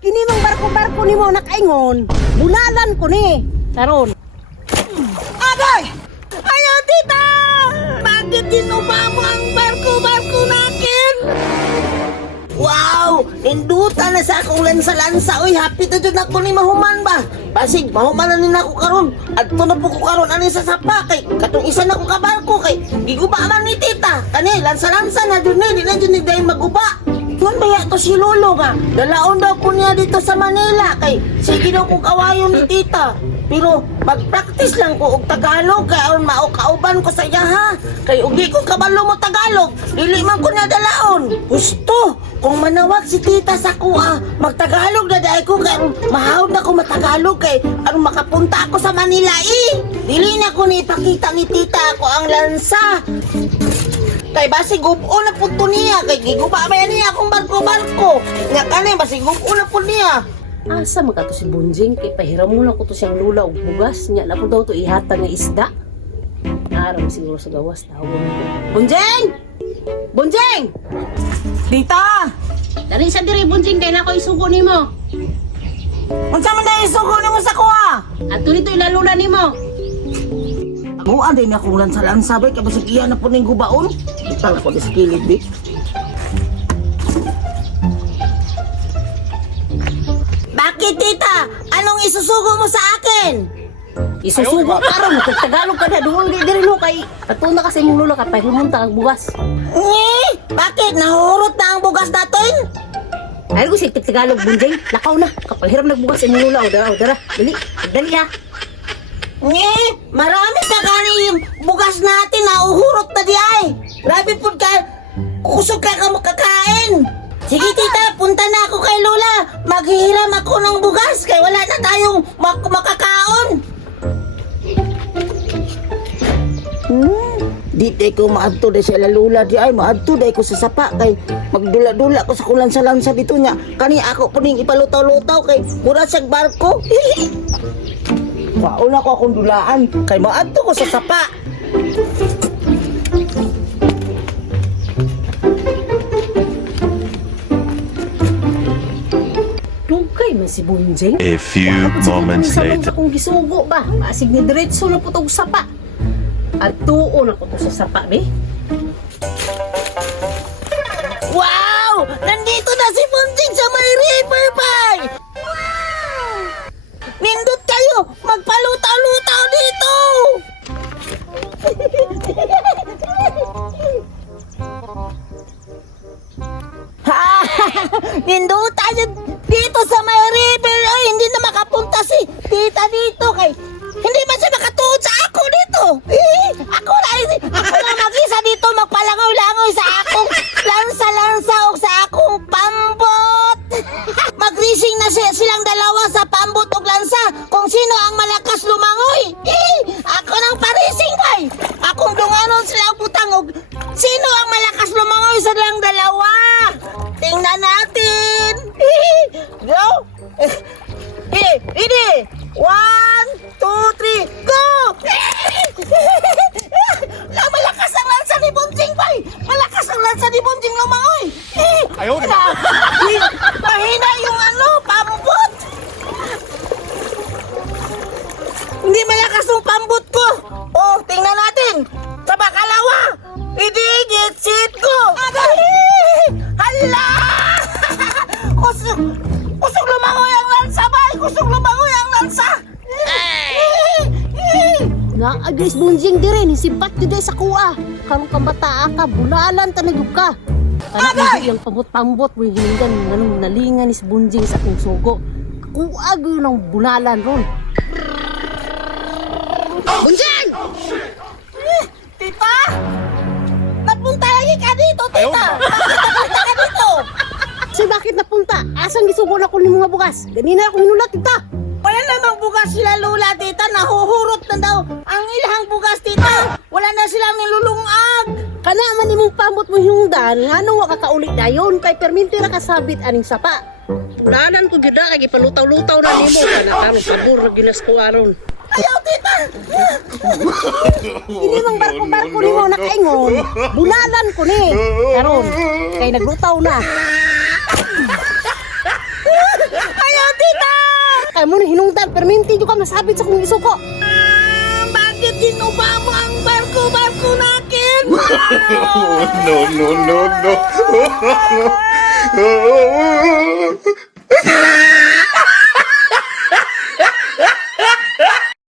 Kini mang barko-barko nimo nakaingon. Bunalan ko ni. Karon. Agay! Ayaw, tita! Bakit dinumamo ang barko-barko natin? Wow! Induta na sa akong lansa-lansa. Uy, happy na dyan ako ni mahuman ba? Basig, mahuman na nin ako karon. At ito na po ko karon. Ano sa sapa? Kay, katong isa na ko kabarko. Kay, giguba man ni tita. Kani, lansa-lansa na dyan eh. Di na dyan ni dahil maguba. Yun ba to si Lolo nga? Dalaon daw ko niya dito sa Manila. Kay, sige daw kong kawayon ni tita. Pero, mag-practice lang ko og Tagalog. Kaya aron maukauban ko sa iya ha. Kay, ugi ko kabalo mo Tagalog. Dili man ko na dalaon. Gusto, kung manawag si tita sa kuha, mag-Tagalog na dahil ko. Kaya mahawag na ko matagalog. Kay, aron makapunta ako sa Manila eh. Dili na ko ni ipakita ni tita ako ang lansa. Kay basi gubo na po to niya. Kay giguba ba niya akong barko-barko. Nga kanay, basi gubo na po niya. Asa man ka to si Bunjing kay pahiram mo lang ko to siyang lula og bugas nya na ko daw to ihatag nga isda. Aram siguro sa gawas tawon ko. Bunjing! Bunjing! Tita! Dali sa diri Bunjing kay nako isugo nimo. Unsa man dahil sugo mo sa kuha? At dito ilalula nimo. Buwan din akong lansa-lansa bay. Kaya basig iya na po ning gubaon. Ital ako di skilid bi. Bakit tita? Anong isusugo mo sa akin? Isusugo karon kung Tagalog ka na duol di diri no kay patuna kasi imong lula ka pahimunta ang bugas. Bakit? Nahurot na ang bugas natin? Ay ko si Tagalog Bunjing, lakaw na. Kapahiram nagbugas imong lula o dara. Dali, dali ha. Marami pa gani yung bugas natin na uhurot na di ay. Grabe po ka, kusog ka makakain. Sige tita, punta na ako kay Lola. Maghihiram ako ng bugas kay wala na tayong makakaon. Di ko maadto de sila Lola di ay maadto de ko sa sapa kay magdula-dula ko sa kulansa-lansa dito nya. Kani ako puning ipalutaw-lutaw kay mura siyang barko. Wauna ko akong dulaan kay maadto ko sa sapa. Dugay man si Bunjing. A few moments later. Kung gisugo ba, masig ni diretso na po tong sapa. At tuon ako to sa sapa, be. Wow! Nandito na si Bunjing sa may river bay! Nindot kayo! Magpalutaw-lutaw dito! Nindot tayo dito sa may river! Ay, hindi na makapunta si tita dito kay... Hindi man siya makatuod sa ako dito! Ako na mag-isa dito magpalangoy-langoy sa akong lansa-lansa o sa akong pambot! Mag-racing na silang dalawa sa pambot o lansa kung sino ang malakas lumangoy! Ako nang pa-racing bay! Akong dunganon sila ang putang og sino ang malakas lumangoy sa lang dalawa! Tingnan natin! Go! Ready! 1, 2, 3, go! Malakas ang lansa ni Bunjing bay! Malakas ang lansa ni Bunjing lumangoy! Ayaw na! Mahina yung pambot! Hindi malakas yung pambot ko! Oh, tingnan natin! Sa bakalawa! Idigit sit ko! Hala! Kusog lumangoy ang lansa bay! Kusog lumangoy ang lansa! Na agres Bunjing dire ni simpat jud sa kuha. Karon kang bata ka, bunalan tanagog ka. Kana yung pambot-pambot mo hingan nganong nalingan ni si Bunjing sa akong sugo. Kuha gyud ng bunalan ron. Bunjing! Tita! Napunta lagi ka dito, tita! Bakit napunta ka dito? Si bakit napunta? Asang gisugo na ko ni mga bugas? Ganina ako hinulat tita. Wala namang bugas sila Lola, tita. Nahuhurot na daw ang ilahang bugas, tita. Wala na silang nilulungag. Kana man nimong pambot mo hinungdan, ngano wa kakaulit dayon kay perminti ra kasabit aning sapa. Bunalan ko gyud kay gipalutaw-lutaw na nimo kana karon pabor ginas ko aron. Ayaw, tita. Hindi mang barko-barko nimo nakaingon. Bunalan ko ni. Karon kay naglutaw na. kay mo na hinungdan perminti jud ka masabit sa kong isuko. Bakit ginuba mo ang barko nakin? No, no, no, no.